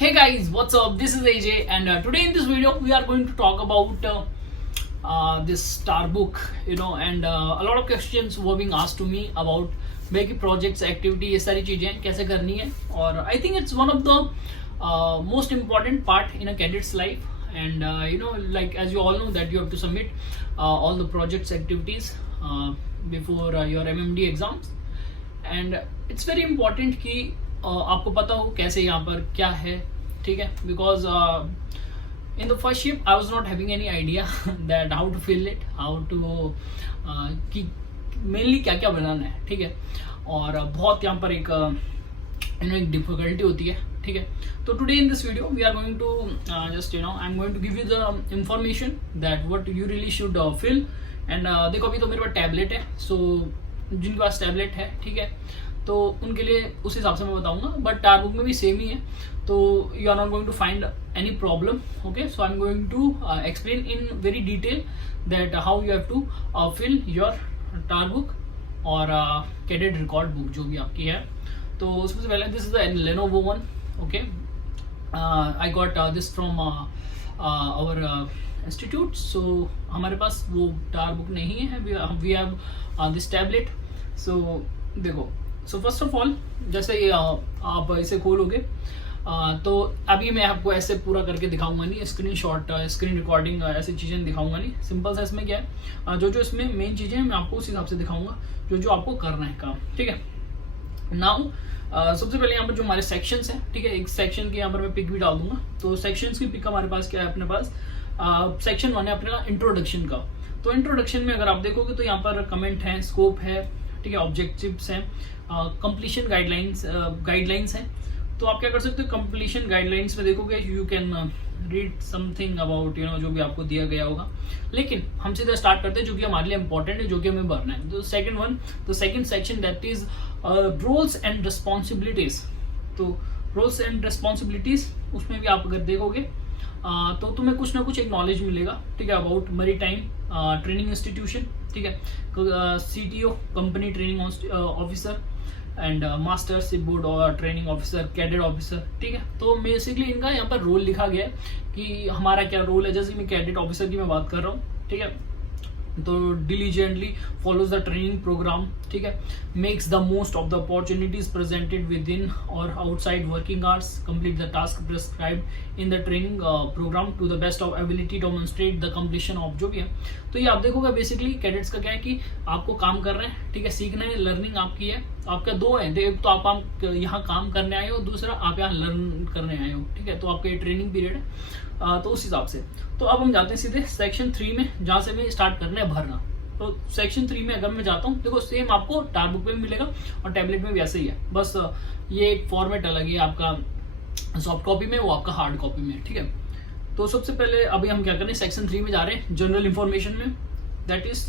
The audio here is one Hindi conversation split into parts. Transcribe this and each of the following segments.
Hey guys, what's up? This is AJ, and today in this video we are going to talk about this star book, and a lot of questions were being asked to me about मेरे की projects, activity, ये सारी चीजें कैसे करनी है. और I think it's one of the most important part in a cadet's life, and like as you all know that you have to submit all the projects, activities before your MMD exams, and it's very important कि आपको पता हो कैसे यहाँ पर क्या है, ठीक है. Because in the first ship I was not having any idea that how to fill it, how to कि मेनली क्या क्या बनाना है, ठीक है. और बहुत यहाँ पर एक एक डिफिकल्टी होती है, ठीक है. तो today in this video we are going to just I am going to give you the information that what you really should fill. And देखो अभी तो मेरे पास टैबलेट है, सो जिनके पास टैबलेट है, ठीक है, तो उनके लिए उस हिसाब से मैं बताऊंगा. बट टार बुक में भी सेम ही है, तो you are not going to find any problem. Okay, so I am going to explain in very detail that how you have to fill your TAR book और कैडेट रिकॉर्ड बुक जो भी आपकी है. तो सबसे पहले this is the Lenovo one. Okay, I got this from our institute. So हमारे पास वो टार बुक नहीं है, we have this tablet. So देखो, सो फर्स्ट ऑफ ऑल जैसे ये आप इसे खोलोगे तो अभी मैं आपको ऐसे पूरा करके दिखाऊंगा नहीं, स्क्रीन शॉट, स्क्रीन रिकॉर्डिंग, ऐसी चीज़ें दिखाऊंगा नहीं. सिंपल सा इसमें क्या है, जो जो इसमें मेन चीज़ें हैं मैं आपको उस हिसाब से दिखाऊंगा जो जो आपको करना है काम, ठीक है. नाउ सबसे पहले यहाँ पर जो हमारे सेक्शंस हैं, ठीक है, एक सेक्शन के यहाँ पर मैं पिक भी डाल दूंगा. तो सेक्शंस की पिक हमारे पास क्या है, अपने पास सेक्शन 1 है अपने इंट्रोडक्शन का. तो इंट्रोडक्शन में अगर आप देखोगे तो यहाँ पर कमेंट है, स्कोप है, ठीक है, ऑब्जेक्टिव्स हैं, कंप्लीशन गाइडलाइंस हैं. तो आप क्या कर सकते हो, कंप्लीशन गाइडलाइंस में देखोगे you can read something about जो भी आपको दिया गया होगा. लेकिन हम सीधा स्टार्ट करते हैं जो कि हमारे लिए इंपॉर्टेंट है, जो कि हमें भरना है. तो second section that is roles and responsibilities. तो रोल्स एंड रिस्पॉन्सिबिलिटीज उसमें भी आप अगर देखोगे तो तुम्हें कुछ ना कुछ एक नॉलेज मिलेगा, ठीक है, अबाउट मैरीटाइम ट्रेनिंग इंस्टीट्यूशन, ठीक है, CTO company training officer and master ship board और ट्रेनिंग ऑफिसर, कैडेट ऑफिसर, ठीक है. तो बेसिकली इनका यहाँ पर रोल लिखा गया है कि हमारा क्या रोल है. जैसे मैं कैडेट ऑफिसर की मैं बात कर रहा हूँ, ठीक है, तो diligently follows the training programme, ठीक है, makes the most of the opportunities presented within और outside working hours, complete the task prescribed in the training programme to the best of ability, demonstrate the completion of जो भी है. तो ये आप देखोगे बेसिकली कैडेट्स का क्या है कि आपको काम कर रहे हैं, ठीक है, सीखना है, लर्निंग आपकी है. आपका दो है, एक तो आप यहाँ काम करने आए हो, दूसरा आप यहाँ लर्न करने आए हो, ठीक है. तो आपका ये ट्रेनिंग पीरियड है, तो उस हिसाब से. तो अब हम जाते हैं सीधे सेक्शन 3 में, जहाँ से मैं स्टार्ट करना है भरना. तो सेक्शन 3 में अगर मैं जाता हूँ, देखो सेम आपको टार बुक में भी मिलेगा और टैबलेट में भी ऐसे ही है, बस ये एक फॉर्मेट अलग है, आपका सॉफ्ट कॉपी में, वो आपका हार्ड कॉपी में, ठीक है. तो सबसे पहले अभी हम क्या करें, सेक्शन 3 में जा रहे हैं, जनरल इंफॉर्मेशन में. दैट इज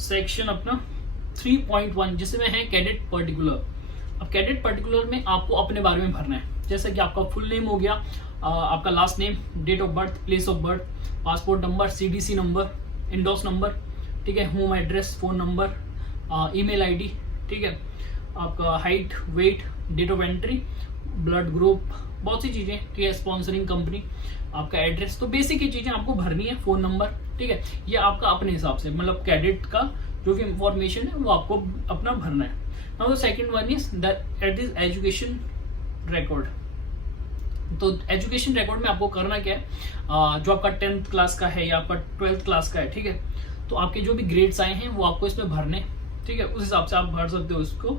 सेक्शन अपना 3.1 जिसमें है कैडेट पर्टिकुलर. अब कैडेट पर्टिकुलर में आपको अपने बारे में भरना है, जैसे कि आपका फुल नेम हो गया, आपका last name, date of birth, place of birth, passport number, CDC number, INDOS number, ठीक है, home address, phone number, email ID, ठीक है, आपका height, weight, date of entry, blood group, बहुत सी चीज़ें, ठीक है, स्पॉन्सरिंग कंपनी, आपका एड्रेस. तो बेसिक ये चीज़ें आपको भरनी है, फोन नंबर, ठीक है. ये आपका अपने हिसाब से, मतलब कैडेट का जो भी इंफॉर्मेशन है वो आपको अपना भरना है. Now the second one is that is education record. तो एजुकेशन रिकॉर्ड में आपको करना क्या है, जो आपका 10th क्लास का है या आपका 12th क्लास का है, ठीक है, तो आपके जो भी ग्रेड्स आए हैं वो आपको इसमें भरने, ठीक है, उस हिसाब से आप भर सकते हो इसको.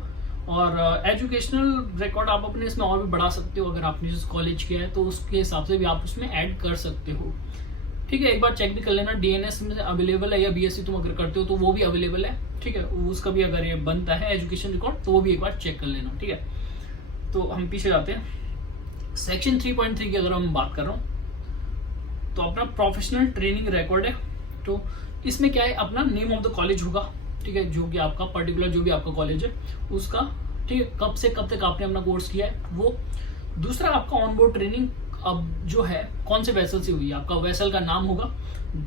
और एजुकेशनल रिकॉर्ड आप अपने इसमें और भी बढ़ा सकते हो, अगर आपने जिस कॉलेज किया है तो उसके हिसाब से भी आप उसमें ऐड कर सकते हो, ठीक है. एक बार चेक भी कर लेना DNS में अवेलेबल है, या BSc तुम अगर करते हो तो वो भी अवेलेबल है, ठीक है, उसका भी अगर ये बनता है एजुकेशन रिकॉर्ड तो वो भी एक बार चेक कर लेना, ठीक है. तो हम पीछे जाते हैं, सेक्शन 3.3 की अगर हम बात कर रहा हूँ तो अपना प्रोफेशनल ट्रेनिंग रिकॉर्ड है. तो इसमें क्या है, अपना नेम ऑफ द कॉलेज होगा, ठीक है, जो कि आपका पर्टिकुलर जो भी आपका कॉलेज है उसका, ठीक है, कब से कब तक आपने अपना कोर्स किया है वो. दूसरा आपका ऑन बोर्ड ट्रेनिंग अब जो है कौन से वेसल से हुई है, आपका वेसल का नाम होगा,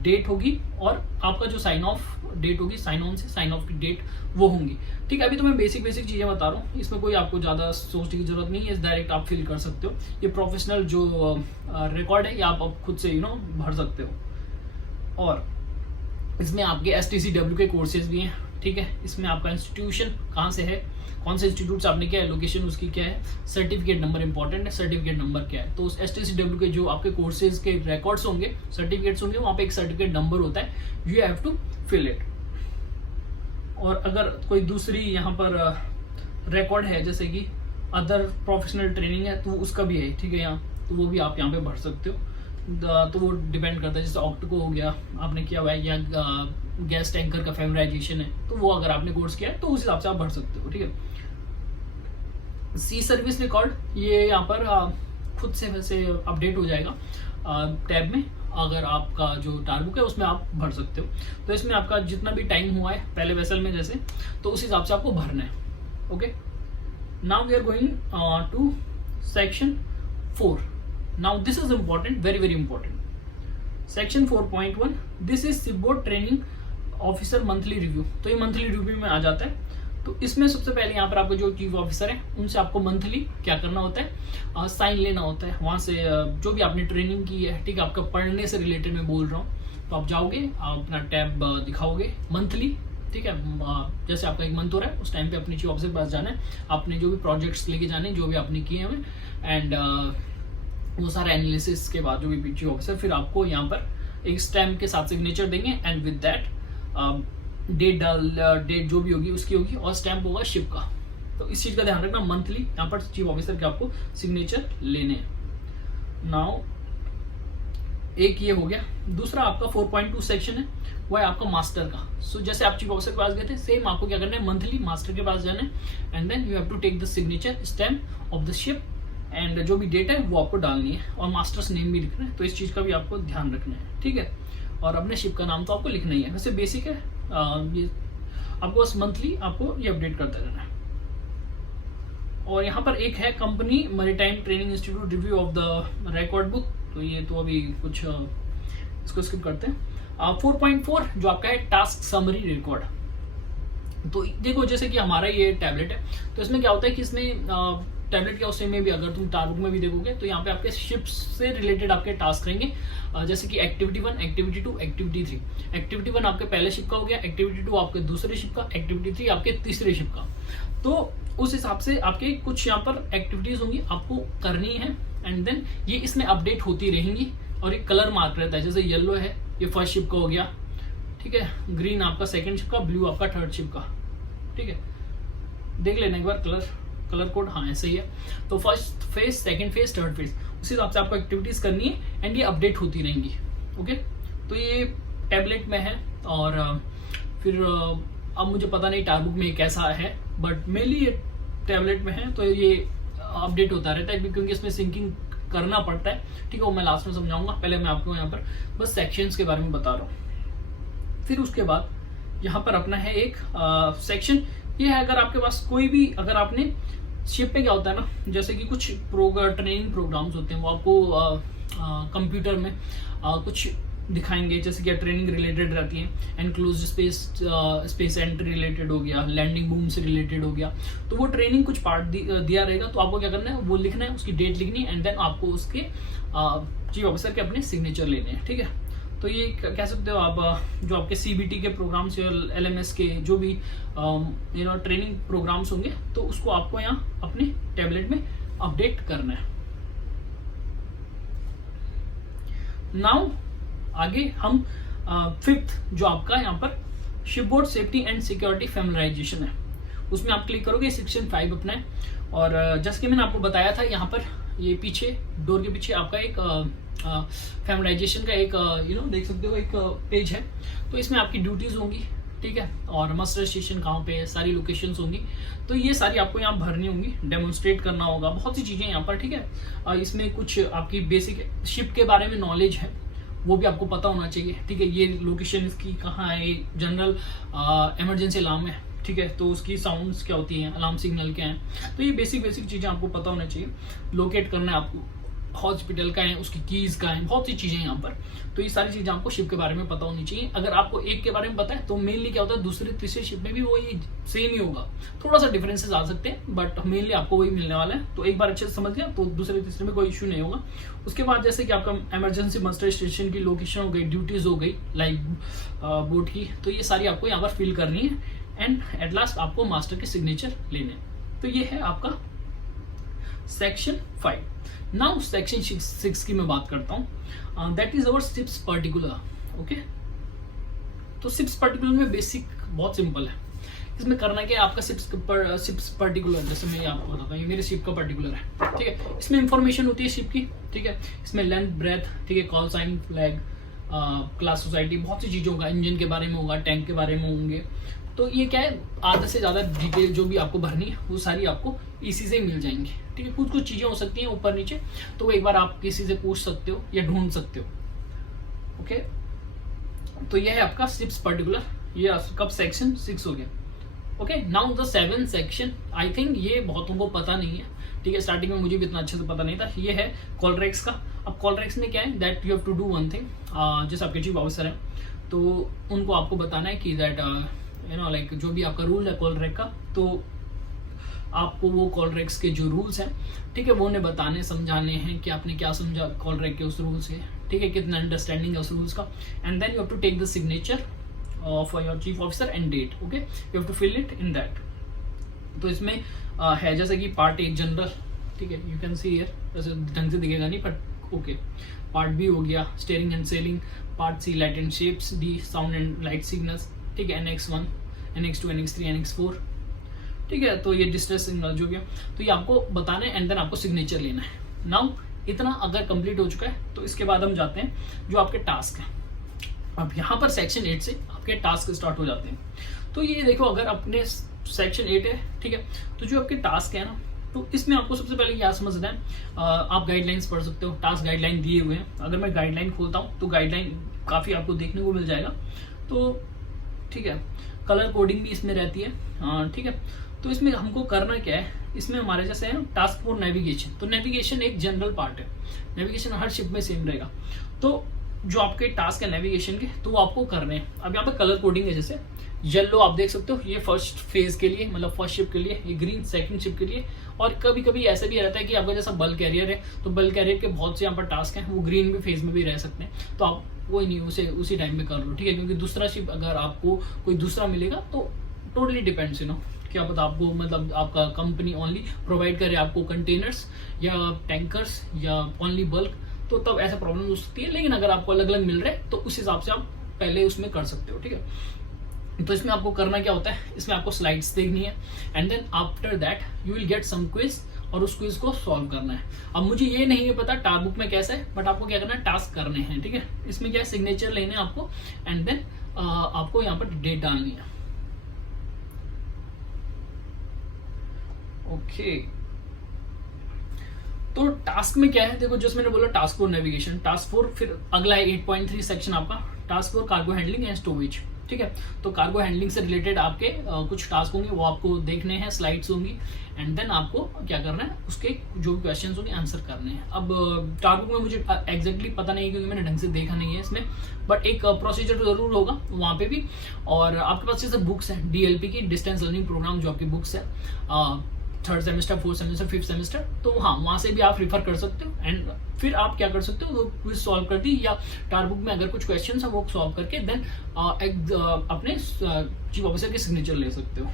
डेट होगी, और आपका जो साइन ऑफ डेट होगी, साइन ऑन से साइन ऑफ की डेट वो होंगी। ठीक है, अभी तो मैं बेसिक चीजें बता रहा हूँ, इसमें कोई आपको ज्यादा सोचने की जरूरत नहीं है, डायरेक्ट आप फिल कर सकते हो। ये प्रोफेशनल जो रिकॉर्ड है ये आप खुद से भर सकते हो। और इसमें आपके STCW के कोर्सेज भी हैं। ठीक है, इसमें आपका इंस्टीट्यूशन कहाँ से है, कौन से इंस्टीट्यूट से आपने क्या है, लोकेशन उसकी क्या है, सर्टिफिकेट नंबर इंपॉर्टेंट है, सर्टिफिकेट नंबर क्या है। तो उस STCW के जो आपके कोर्सेज के रिकॉर्ड्स होंगे, सर्टिफिकेट्स होंगे, वहाँ पे एक सर्टिफिकेट नंबर होता है, you have to fill it. और अगर कोई दूसरी यहाँ पर रिकॉर्ड है जैसे कि अदर प्रोफेशनल ट्रेनिंग है तो उसका भी है। ठीक है, यहाँ तो वो भी आप यहाँ पे भर सकते हो। तो वो डिपेंड करता है, जैसे ऑक्टको हो गया आपने किया हुआ है, या गैस टैंकर का फेमराइजेशन है, तो वो अगर आपने कोर्स किया है तो उस हिसाब से आप भर सकते हो। ठीक है, सी सर्विस रिकॉर्ड ये यहाँ पर खुद से वैसे अपडेट हो जाएगा टैब में, अगर आपका जो टारबुक है उसमें आप भर सकते हो। तो इसमें आपका जितना भी टाइम हुआ है पहले वेसल में जैसे, तो उस हिसाब से आपको भरना है। Okay, now we are going to section 4। Now this is important, very very important. Section 4.1, this is shipboard training officer monthly review. तो ये मंथली रिव्यू में आ जाता है। तो इसमें सबसे पहले यहाँ पर आपको जो चीफ ऑफिसर है उनसे आपको मंथली क्या करना होता है, साइन लेना होता है वहाँ से, जो भी आपने ट्रेनिंग की है। ठीक है, आपका पढ़ने से रिलेटेड मैं बोल रहा हूँ। तो आप जाओगे, आप अपना टैब दिखाओगे मंथली। ठीक है, जैसे आपका एक मंथ हो रहा है उस टाइम पे अपनी चीफ ऑफिसर के पास जाना है, आपने जो भी प्रोजेक्ट्स लेके जाने जो भी आपने किए हैं, एंड वो सारा एनालिसिस के बाद जो भी चीफ ऑफिसर फिर आपको यहाँ पर एक स्टैम्प के साथ सिग्नेचर देंगे, एंड विद दैट डेट जो भी होगी उसकी होगी, और स्टैम्प होगा शिप का। तो इस चीज का ध्यान रखना, मंथली यहाँ पर चीफ ऑफिसर के आपको सिग्नेचर लेने हैं। नाउ एक ये हो गया। दूसरा आपका 4.2 सेक्शन है, वो है आपका मास्टर का। सो जैसे आप चीफ ऑफिसर के पास गए थे, सेम आपको क्या करना है, मंथली मास्टर के पास जाना है, and then you have to take the signature stamp of the ship, and जो भी डेट है वो आपको डालनी है, और मास्टर्स नेम भी लिखना है। तो इस चीज का भी आपको ध्यान रखना है। ठीक है, और अपने शिप का नाम तो आपको लिखना ही है, वैसे बेसिक है। ये आपको बस मंथली आपको ये अपडेट करते रहना है। और यहाँ पर एक है company maritime training institute review of the record book. तो ये तो अभी कुछ इसको स्किप करते हैं। 4.4 जो आपका है टास्क समरी रिकॉर्ड। तो देखो जैसे कि हमारा ये टैबलेट है, तो इसमें क्या होता है कि इसमें टैबलेट के उससे में भी अगर तुम टारबुक में भी देखोगे तो यहाँ पे आपके शिप्स से रिलेटेड आपके टास्क रहेंगे, जैसे कि एक्टिविटी 1, एक्टिविटी 2, एक्टिविटी 3। एक्टिविटी 1 आपके पहले शिप का हो गया, एक्टिविटी 2 आपके दूसरे शिप का, एक्टिविटी 3 आपके तीसरे शिप का। तो उस हिसाब से आपके कुछ यहाँ पर एक्टिविटीज होंगी आपको करनी है, एंड देन ये इसमें अपडेट होती रहेंगी। और एक कलर मार्क रहता है, जैसे येलो है ये फर्स्ट शिप का हो गया, ठीक है, ग्रीन आपका सेकंड शिप का, ब्लू आपका थर्ड शिप का। ठीक है, देख लेना एक बार कलर कोड, हाँ ऐसे ही है। तो first phase, second phase, third phase, उस हिसाब से आपको एक्टिविटीज करनी है, एंड ये अपडेट होती रहेंगी। ओके, तो ये टैबलेट में है, और फिर अब मुझे पता नहीं टारबुक में कैसा है, बट मेनली ये टैबलेट में है, तो ये अपडेट होता रहता है, क्योंकि इसमें सिंकिंग करना पड़ता है। ठीक है, वो मैं लास्ट में समझाऊंगा, पहले मैं आपको यहाँ पर बस सेक्शंस के बारे में बता रहा हूँ। फिर उसके बाद यहाँ पर अपना है एक सेक्शन, ये है अगर आपके पास कोई भी, अगर आपने शिप पे क्या होता है ना, जैसे कि कुछ ट्रेनिंग प्रोग्राम्स होते हैं, वो आपको कंप्यूटर में कुछ दिखाएंगे, जैसे कि ट्रेनिंग रिलेटेड रहती है, एनक्लोज स्पेस एंट्री रिलेटेड हो गया, लैंडिंग बूम से रिलेटेड हो गया। तो वो ट्रेनिंग कुछ पार्ट दिया रहेगा, तो आपको क्या करना है, वो लिखना है, उसकी डेट लिखनी है, एंड देन आपको उसके चीफ ऑफिसर के अपने सिग्नेचर लेने हैं। ठीक है, तो ये कह सकते हो आप, जो आपके CBT के प्रोग्राम्स या LMS के जो भी ट्रेनिंग प्रोग्राम्स होंगे, तो उसको आपको यहाँ अपने टैबलेट में अपडेट करना है। नाउ आगे हम फिफ्थ जो आपका यहाँ पर शिपबोर्ड सेफ्टी एंड सिक्योरिटी फैमिलाइजेशन है, उसमें आप क्लिक करोगे, सेक्शन 5 अपना है। और जैसे कि मैंने आपको बताया था, यहाँ पर ये पीछे डोर के पीछे आपका एक फैमिलाइजेशन का एक देख सकते हो एक पेज है। तो इसमें आपकी ड्यूटीज होंगी, ठीक है, और मस्टर स्टेशन कहाँ पे है, सारी लोकेशंस होंगी। तो ये सारी आपको यहाँ भरनी होंगी, डेमोन्स्ट्रेट करना होगा, बहुत सी चीजें यहाँ पर। ठीक है, इसमें कुछ आपकी बेसिक शिप के बारे में नॉलेज है, वो भी आपको पता होना चाहिए। ठीक है, ये लोकेशन इसकी कहाँ है, जनरल इमरजेंसी अलार्म है, ठीक है, तो उसकी साउंड्स क्या होती हैं, अलार्म सिग्नल क्या है, तो ये बेसिक चीजें आपको पता होना चाहिए। लोकेट करना है आपको हॉस्पिटल का है, उसकी कीज का है, बहुत सी चीजें यहाँ पर। तो ये सारी चीजें आपको शिप के बारे में पता होनी चाहिए। अगर आपको एक के बारे में पता है तो मेनली क्या होता है दूसरे तीसरे शिप में भी वही सेम ही होगा, थोड़ा सा डिफरेंसेस आ सकते हैं बट मेनली आपको वही मिलने वाला है। तो एक बार अच्छे से समझ गया तो दूसरे तीसरे में कोई इश्यू नहीं होगा। उसके बाद जैसे कि आपका इमरजेंसी मस्टर स्टेशन की लोकेशन हो गई, ड्यूटीज हो गई लाइक बोट की, तो ये सारी आपको यहाँ पर फिल करनी है एंड एट लास्ट आपको मास्टर के सिग्नेचर लेने। तो ये है आपका सेक्शन 5। नाउ सेक्शन 6 की मैं बात करता हूँ, that is our ships particular. Okay, तो शिप्स पर्टिकुलर में बेसिक बहुत सिंपल है। इसमें करना क्या है, आपका शिप्स पर्टिकुलर, जैसे मैं आपको बताता हूँ ये मेरे शिप का पर्टिकुलर है, ठीक है। इसमें इंफॉर्मेशन होती है शिप की, ठीक है। इसमें लेंथ, ब्रेथ, ठीक है, call sign, flag, class, society, बहुत सी चीजों का, इंजन के बारे में होगा, टैंक के बारे में होंगे। तो ये क्या है, आधा से ज्यादा डिटेल जो भी आपको भरनी है वो सारी आपको इसी से ही मिल जाएंगी, ठीक है। कुछ कुछ चीजें हो सकती हैं ऊपर नीचे, तो एक बार आप किसी से पूछ सकते हो या ढूंढ सकते हो। ओके, तो ये है आपका शिप्स पर्टिकुलर, ये कब सेक्शन 6 हो गया। Okay, now the 7th section, I think ये बहुतों को पता नहीं है, ठीक है। स्टार्टिंग में मुझे भी इतना अच्छे से पता नहीं था। ये है कॉलरेक्स का। अब कॉलरेक्स में क्या है, that you have to do one thing, जैसे आपके चीफ ऑफिसर हैं तो उनको आपको बताना है कि दैट यू नो लाइक जो भी आपका रूल है कॉलरेक का, तो आपको वो कॉलरेक्स के जो रूल्स हैं, ठीक है, वो उन्हें बताने समझाने हैं कि आपने क्या समझा कॉलरेक के उस रूल से, ठीक है, कितना अंडरस्टैंडिंग है उस रूल्स का। And then you have to take the signature for your chief officer and date. Okay, you have to fill it in that. तो इसमें है जैसे कि पार्ट 1 जनरल, ठीक है, यू कैन सी हियर, वैसे ढंग से दिखेगा नहीं बट ओके। पार्ट बी हो गया steering and sailing, part C light and shapes, D sound and light signals, ठीक है, NX1, NX2, NX3, NX4, ठीक है। तो ये डिस्ट्रेस सिग्नल जो भी है, तो ये आपको बताना है एंड देन आपको सिग्नेचर लेना है। नाउ इतना अगर कंप्लीट हो चुका है तो इसके बाद हम जाते हैं जो आपके टास्क हैं। अब यहाँ पर सेक्शन 8 से आपके टास्क स्टार्ट हो जाते हैं। तो ये देखो, अगर अपने सेक्शन 8 है, ठीक है, तो जो आपके टास्क है ना, तो इसमें आपको सबसे पहले क्या समझना है, आप गाइडलाइंस पढ़ सकते हो, टास्क गाइडलाइन दिए हुए हैं। अगर मैं गाइडलाइन खोलता हूँ तो गाइडलाइन काफ़ी आपको देखने को मिल जाएगा, तो ठीक है। कलर कोडिंग भी इसमें रहती है, ठीक है। तो इसमें हमको करना क्या है, इसमें हमारे जैसे है टास्क फॉर नेविगेशन, तो नेविगेशन एक जनरल पार्ट है, नेविगेशन हर शिप में सेम रहेगा। तो जो आपके टास्क है नेविगेशन के, तो वो आपको करने हैं। अब यहाँ पे कलर कोडिंग है, जैसे येलो आप देख सकते हो, ये फर्स्ट फेज के लिए, मतलब फर्स्ट शिप के लिए, ये ग्रीन सेकंड शिप के लिए। और कभी कभी ऐसा भी रहता है कि आपका जैसा बल कैरियर है, तो बल कैरियर के बहुत से यहाँ पर टास्क हैं, वो ग्रीन भी फेज में भी रह सकते हैं, तो आप कोई नहीं उसे उसी टाइम में कर लो, ठीक है। क्योंकि दूसरा शिप अगर आपको कोई दूसरा मिलेगा तो टोटली डिपेंड्स, यू नो, क्या पता आपको मतलब आपका कंपनी ओनली प्रोवाइड करे आपको कंटेनर्स या टैंकर्स या ओनली बल्क, तो तब ऐसा प्रॉब्लम हो सकती है। लेकिन अगर आपको अलग अलग मिल रहा है तो उस हिसाब से आप पहले उसमें कर सकते हो, ठीक है। तो इसमें आपको करना क्या होता है, इसमें आपको स्लाइड्स देखनी है and then after that you will get some quiz, और उस क्विज को सॉल्व करना है। अब मुझे ये नहीं है पता टास्क में कैसा है, बट आपको क्या करना है, टास्क करने हैं, ठीक है। इसमें क्या है, सिग्नेचर लेने हैं आपको एंड देन आपको यहाँ पर डेट डालनी है। ओके, तो टास्क में क्या है, देखो जैसे मैंने बोला task for navigation, task for, फिर अगला है 8.3 सेक्शन आपका task for cargo handling and storage, ठीक है। तो कार्गो हैंडलिंग से रिलेटेड आपके कुछ टास्क होंगे, वो आपको देखने हैं, स्लाइड्स होंगी एंड देन आपको क्या करना है, उसके जो भी क्वेश्चंस होंगे आंसर करने हैं। अब टास्क में मुझे एग्जैक्टली पता नहीं है क्योंकि मैंने ढंग से देखा नहीं है इसमें, बट एक प्रोसीजर तो जरूर होगा वहाँ पे भी। और आपके पास जैसे बुक्स है DLP की, डिस्टेंस लर्निंग प्रोग्राम, जो आपकी बुक्स है 3rd semester, 4th semester, 5th semester, तो हाँ वहाँ से भी आप रेफर कर सकते हो एंड फिर आप क्या कर सकते हो, वो क्विज सॉल्व कर दी, या टार बुक में अगर कुछ क्वेश्चन है वो सॉल्व करके देन अपने चीफ ऑफिसर के सिग्नेचर ले सकते हो।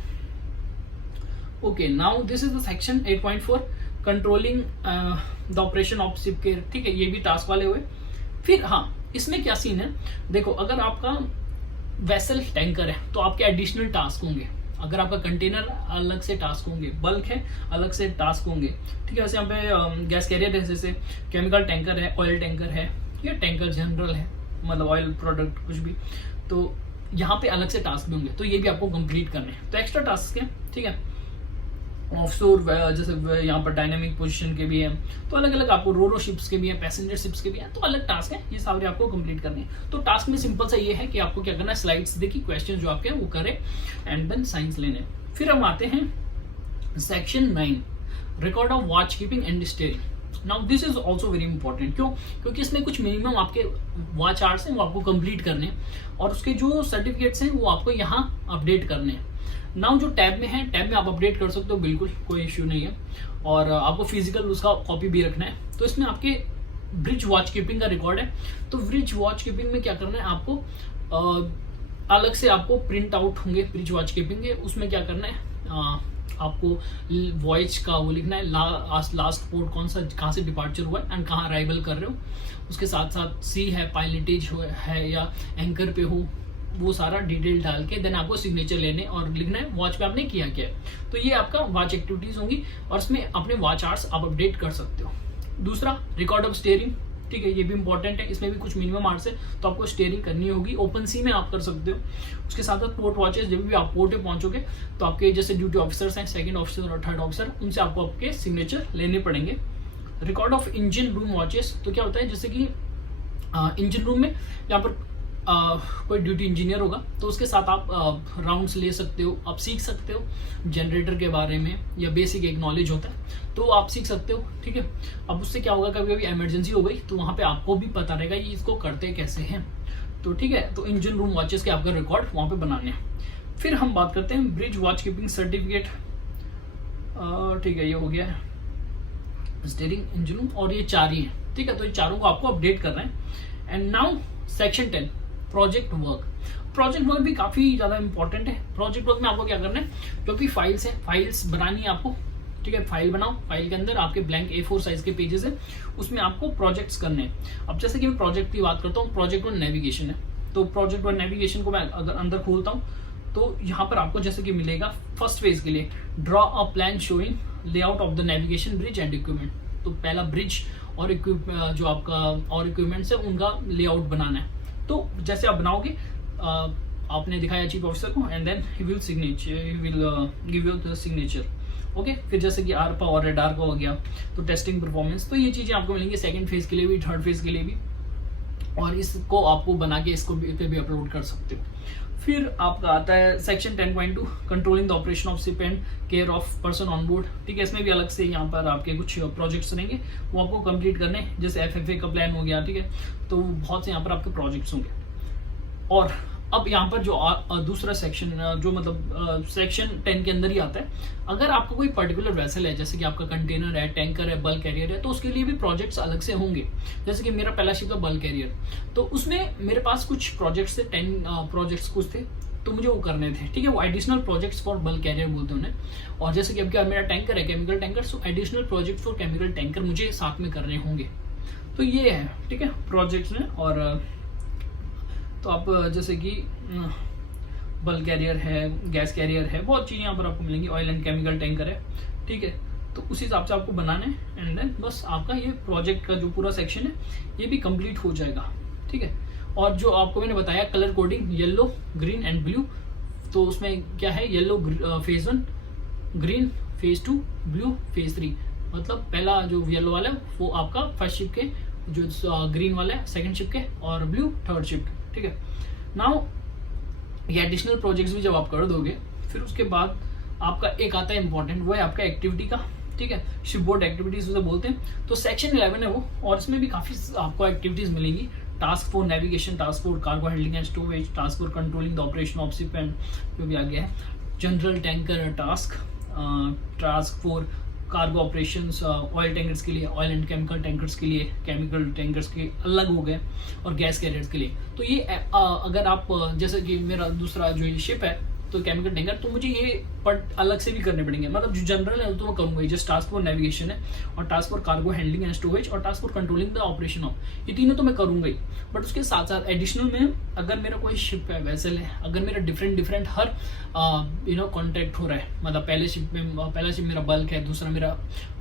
Okay, now this is the section 8.4 controlling the operation of ship care, ठीक है। ये भी टास्क वाले हुए। फिर हाँ, इसमें क्या सीन है, देखो अगर आपका वेसल टैंकर है तो आपके एडिशनल टास्क होंगे, अगर आपका कंटेनर अलग से टास्क होंगे, बल्क है अलग से टास्क होंगे, ठीक है। वैसे यहाँ पे गैस कैरियर है, जैसे केमिकल टैंकर है, ऑयल टैंकर है, या टैंकर जनरल है, मतलब ऑयल प्रोडक्ट कुछ भी, तो यहाँ पे अलग से टास्क भी होंगे, तो ये भी आपको कंप्लीट करने हैं। तो एक्स्ट्रा टास्क है, ठीक है। ऑफशोर जैसे यहाँ पर डायनामिक पोजीशन के भी हैं, तो अलग अलग आपको रोरो शिप्स के भी हैं, पैसेंजर शिप्स के भी हैं, तो अलग टास्क है, ये सारे आपको कंप्लीट करने हैं। तो टास्क में सिंपल सा ये है कि आपको क्या करना है, स्लाइड्स देखिए, क्वेश्चन जो आपके हैं वो करें एंड देन साइंस लेने। फिर हम आते हैं section 9 record of watch keeping and steering. Now this is also very important, क्यों? क्योंकि इसमें कुछ मिनिमम आपके वॉच आवर्स हैं वो आपको कंप्लीट करने हैं और उसके जो सर्टिफिकेट्स हैं वो आपको यहाँ अपडेट करने हैं। नाउ जो टैब में है, टैब में आप अपडेट कर सकते हो, बिल्कुल कोई इश्यू नहीं है, और आपको फिजिकल उसका कॉपी भी रखना है। तो इसमें आपके ब्रिज वॉच कीपिंग का रिकॉर्ड है। तो ब्रिज वॉच कीपिंग में क्या करना है आपको, अलग से आपको प्रिंट आउट होंगे ब्रिज वॉच कीपिंग के, उसमें क्या करना है आपको वॉइस का वो लिखना है, लास्ट पोर्ट कौन सा, कहाँ से डिपार्चर हुआ है एंड कहाँ अराइवल कर रहे हो, उसके साथ साथ सी है, पायलटेज है या एंकर पे हो, वो सारा डिटेल डाल के देन आपको सिग्नेचर लेने और लिखना है वॉच पे आपने किया क्या है। तो ये आपका वॉच एक्टिविटीज होंगी और इसमें अपने वॉच आवर्स आप अपडेट कर सकते हो। दूसरा, रिकॉर्ड ऑफ स्टीयरिंग, ठीक है, ये भी इंपॉर्टेंट है, इसमें भी कुछ मिनिमम आवर्स है तो आपको स्टीयरिंग करनी होगी। ओपन सी में आप कर सकते हो। उसके साथ साथ पोर्ट वॉचेस, जब भी आप पोर्ट पे पहुंचोगे तो आपके जैसे ड्यूटी ऑफिसर्स हैं, सेकंड ऑफिसर और थर्ड ऑफिसर, उनसे आपको आपके सिग्नेचर लेने पड़ेंगे। Record of engine room watches, तो क्या होता है जैसे कि इंजन रूम में यहाँ पर कोई ड्यूटी इंजीनियर होगा तो उसके साथ आप राउंड्स ले सकते हो, आप सीख सकते हो जनरेटर के बारे में, या बेसिक एक नॉलेज होता है तो आप सीख सकते हो, ठीक है। अब उससे क्या होगा, कभी कभी इमरजेंसी हो गई तो वहाँ पे आपको भी पता रहेगा ये इसको करते कैसे हैं। तो ठीक है, तो इंजन रूम वॉचेस के आपका रिकॉर्ड वहाँ पे बनाने हैं। फिर हम बात करते हैं ब्रिज वॉच कीपिंग सर्टिफिकेट, ठीक है, ये हो गया है स्टीयरिंग, इंजन रूम, और ये 4 ही है, ठीक है। तो ये चारों को आपको अपडेट करना है। And now section 10, project work. Project work भी काफी ज्यादा इंपॉर्टेंट है। प्रोजेक्ट वर्क में आपको क्या करना है, जो भी फाइल्स है, फाइल्स बनानी है आपको, ठीक है। फाइल बनाओ, फाइल के अंदर आपके ब्लैंक A4 साइज के पेजेस है, उसमें आपको प्रोजेक्ट्स करने हैं। अब जैसे कि मैं प्रोजेक्ट की बात करता हूँ, प्रोजेक्ट वन नेविगेशन है, तो प्रोजेक्ट वन नेविगेशन को मैं अगर अंदर खोलता हूँ तो यहाँ पर आपको जैसे कि मिलेगा फर्स्ट फेज के लिए draw a plan showing layout of the navigation bridge and equipment. तो पहला ब्रिज और जो आपका और इक्विपमेंट्स है उनका लेआउट बनाना है। तो जैसे आप बनाओगे, आपने दिखाया चीफ ऑफिसर को and then he will give you the signature, okay. फिर जैसे कि आरपा और रेडार का हो गया, तो टेस्टिंग परफॉर्मेंस, तो ये चीजें आपको मिलेंगी सेकंड फेज के लिए भी, थर्ड फेज के लिए भी, और इसको आपको बना के इसको पे भी अपलोड कर सकते हो। फिर आपका आता है section 10.2, controlling the operation of ship and care of person on board, ठीक है। इसमें भी अलग से यहाँ पर आपके कुछ प्रोजेक्ट्स रहेंगे, वो आपको कंप्लीट करने, जैसे FFA का प्लान हो गया, ठीक है। तो बहुत से यहाँ पर आपके प्रोजेक्ट्स होंगे। और अब यहाँ पर जो दूसरा सेक्शन, जो मतलब सेक्शन 10 के अंदर ही आता है, अगर आपका कोई पर्टिकुलर वेसल है, जैसे कि आपका कंटेनर है, टैंकर है, बल्क कैरियर है, तो उसके लिए भी प्रोजेक्ट्स अलग से होंगे। जैसे कि मेरा पहला शिप था बल्क कैरियर, तो उसमें मेरे पास कुछ प्रोजेक्ट्स थे, 10 प्रोजेक्ट्स कुछ थे, तो मुझे वो करने थे, ठीक है। वो additional projects for bulk carrier बोलते हैं उन्हें। और जैसे कि अब क्या मेरा टैंकर है, chemical tanker, so additional project for chemical tanker मुझे साथ में करने होंगे। तो ये है, ठीक है, प्रोजेक्ट्स में। और तो आप जैसे कि बल्क कैरियर है, गैस कैरियर है, बहुत चीज़ें यहाँ पर आपको मिलेंगी, ऑयल एंड केमिकल टैंकर है, ठीक है। तो उस हिसाब से आपको बनाना है एंड देन बस आपका ये प्रोजेक्ट का जो पूरा सेक्शन है ये भी कंप्लीट हो जाएगा, ठीक है। और जो आपको मैंने बताया colour coding, yellow, green and blue, तो उसमें क्या है, yellow phase 1, green phase 2, blue phase 3। मतलब पहला जो येलो वाला है वो आपका फर्स्ट शिप के, जो ग्रीन वाला है सेकंड शिप के, और ब्लू थर्ड शिप के, ठीक है। नाउ ये एडिशनल प्रोजेक्ट्स भी जब आप कर दोगे, फिर उसके बाद आपका एक आता है इंपॉर्टेंट, वो है आपका एक्टिविटी का, ठीक है, शिपबोर्ड एक्टिविटीज उसे बोलते हैं। तो सेक्शन 11 है वो, और इसमें भी काफी आपको एक्टिविटीज मिलेंगी। Task for navigation, task for cargo handling and storage, task for controlling the operation of ship and जो भी आ गया है, general tanker task, task for cargo operations, oil tankers के लिए, ऑयल एंड केमिकल टैंकर्स के लिए, केमिकल टैंकर्स के अलग हो गए, और गैस कैरियर्स के लिए। तो ये अगर आप जैसे कि मेरा दूसरा जो ये शिप है तो केमिकल टैंकर, तो मुझे ये पार्ट अलग से भी करने पड़ेंगे। मतलब जो जनरल है तो मैं करूंगा, जस्ट टास्क फॉर नेविगेशन है, और task for cargo handling and storage, और task for controlling the operation of, ये तीनों तो मैं करूंगा ही। बट उसके साथ साथ एडिशनल में अगर मेरा कोई शिप है, वेसल है, अगर मेरा डिफरेंट हर कॉन्टेक्ट हो रहा है, मतलब पहला शिप मेरा बल्क है, दूसरा मेरा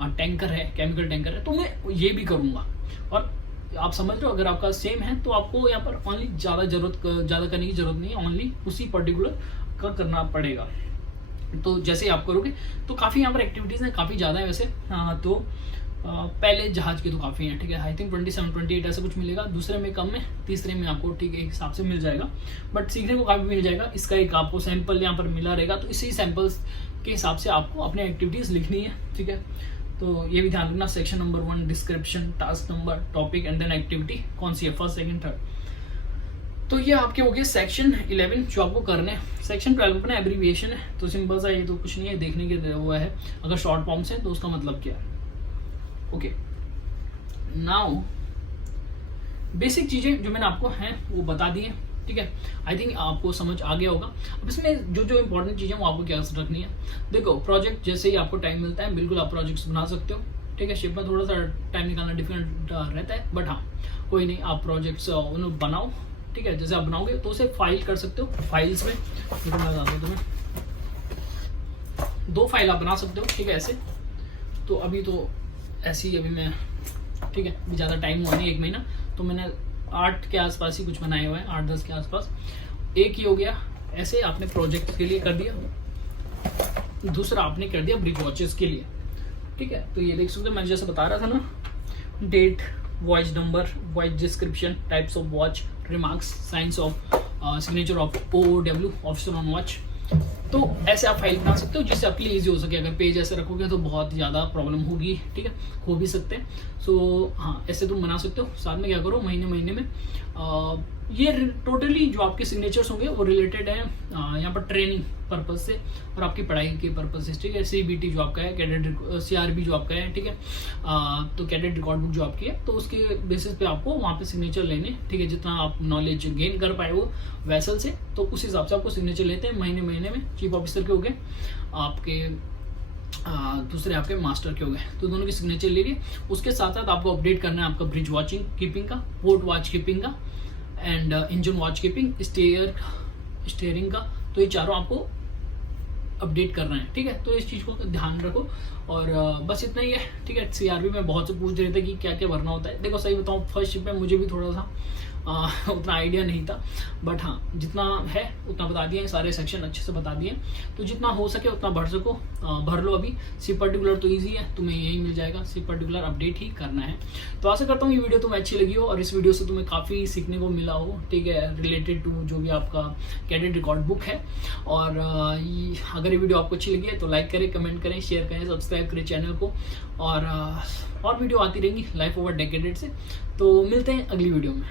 टैंकर है, केमिकल टैंकर है, तो मैं ये भी करूंगा। और आप समझ रहे हो, अगर आपका सेम है तो आपको यहाँ पर ओनली ज़्यादा करने की जरूरत नहीं है, ओनली उसी पर्टिकुलर का करना पड़ेगा। तो जैसे आप करोगे तो काफ़ी यहाँ पर एक्टिविटीज़ हैं, काफ़ी ज़्यादा है वैसे। हाँ, तो पहले जहाज के तो काफ़ी हैं, ठीक है। आई थिंक 27-28 ऐसा कुछ मिलेगा, दूसरे में कम है, तीसरे में आपको ठीक है हिसाब से मिल जाएगा, बट सीखने को काफ़ी मिल जाएगा। इसका एक आपको सैंपल यहाँ पर मिला रहेगा, तो इसी सैंपल्स के हिसाब से आपको अपने एक्टिविटीज़ लिखनी है, ठीक है। तो ये भी ध्यान रखना। Section number 1 description, task number, topic and then activity कौन सी है, फर्स्ट सेकंड थर्ड। तो ये आपके हो गए सेक्शन 11 जो आपको करने हैं। सेक्शन 12 अपना एब्रीविएशन है, तो सिंपल सा ये तो कुछ नहीं है, देखने के हुआ है। अगर शॉर्ट फॉर्म्स है तो उसका मतलब क्या है। ओके, नाउ बेसिक चीजें जो मैंने आपको हैं वो बता दी है, ठीक है। आई थिंक आपको समझ आ गया होगा। अब इसमें जो जो इंपॉर्टेंट चीजें वो आपको क्या रखनी है। देखो, प्रोजेक्ट जैसे ही आपको टाइम मिलता है बिल्कुल आप प्रोजेक्ट्स बना सकते हो, ठीक है। शिप में थोड़ा सा टाइम निकालना डिफिकल्ट रहता है, बट हाँ कोई नहीं, आप प्रोजेक्ट्स बनाओ, ठीक है। जैसे आप बनाओगे तो उसे फाइल कर सकते हो। फाइल्स में मैं बताता हूँ तुम्हें, 2 फाइल आप बना सकते हो, ठीक है, ऐसे। तो अभी तो ऐसी अभी मैं, ठीक है, अभी ज़्यादा टाइम हुआ नहीं, 1 महीना, तो मैंने 8 के आसपास ही कुछ बनाए हुए हैं, 8-10 के आसपास। एक ही हो गया, ऐसे आपने प्रोजेक्ट के लिए कर दिया। दूसरा आपने कर दिया ब्रिज वॉचेस के लिए, ठीक है। तो ये देख सकते हो, मैं जैसे बता रहा था ना, date, watch number, watch description, types of watch, remarks, science of signature of OOW, officer on watch. तो ऐसे आप फाइल बना सकते हो जिससे आपके लिए ईजी हो सके। अगर पेज ऐसे रखोगे तो बहुत ज़्यादा प्रॉब्लम होगी, ठीक है, हो भी सकते हैं। सो हाँ, ऐसे तुम बना सकते हो। साथ में क्या करो, महीने महीने में ये टोटली जो आपके सिग्नेचर्स होंगे वो रिलेटेड है यहाँ पर ट्रेनिंग पर्पज से और आपकी पढ़ाई के पर्पज से, ठीक है। CBT जो आपका है, कैडेट CRB जो आपका है, ठीक है, तो कैडेट रिकॉर्ड बुक जो आपकी है, तो उसके बेसिस पे आपको वहाँ पे सिग्नेचर लेने, ठीक है। जितना आप नॉलेज गेन कर पाए वो वैसल से, तो उस हिसाब से आपको सिग्नेचर लेते हैं महीने महीने में। चीफ ऑफिसर के हो गए, आपके दूसरे आपके मास्टर के हो गए, तो दोनों की सिग्नेचर ले लिए। उसके साथ साथ आपको अपडेट करना है आपका ब्रिज वॉचिंग कीपिंग का, पोर्ट वॉच कीपिंग का and engine watch keeping, steering का। तो ये चारों आपको अपडेट करना है, ठीक है। तो इस चीज़ को ध्यान रखो और बस इतना ही है, ठीक है। CRB में बहुत से पूछ रहे थे कि क्या क्या भरना होता है। देखो सही बताऊँ, फर्स्ट शिप में मुझे भी थोड़ा सा उतना आइडिया नहीं था, बट हाँ जितना है उतना बता दिया है, सारे सेक्शन अच्छे से बता दिए। तो जितना हो सके उतना भर लो। अभी सी पर्टिकुलर तो ईजी है, तुम्हें यही मिल जाएगा, सी पर्टिकुलर अपडेट ही करना है। तो आशा करता हूँ ये वीडियो तुम्हें अच्छी लगी हो और इस वीडियो से तुम्हें काफ़ी सीखने को मिला हो, ठीक है, रिलेटेड टू जो भी आपका कैडेट रिकॉर्ड बुक है। और अगर ये वीडियो आपको अच्छी लगी है तो लाइक करें, कमेंट करें, शेयर करें, सब्सक्राइब करें चैनल को। और वीडियो आती रहेंगी लाइफ ओवर डेकेडेड से। तो मिलते हैं अगली वीडियो में।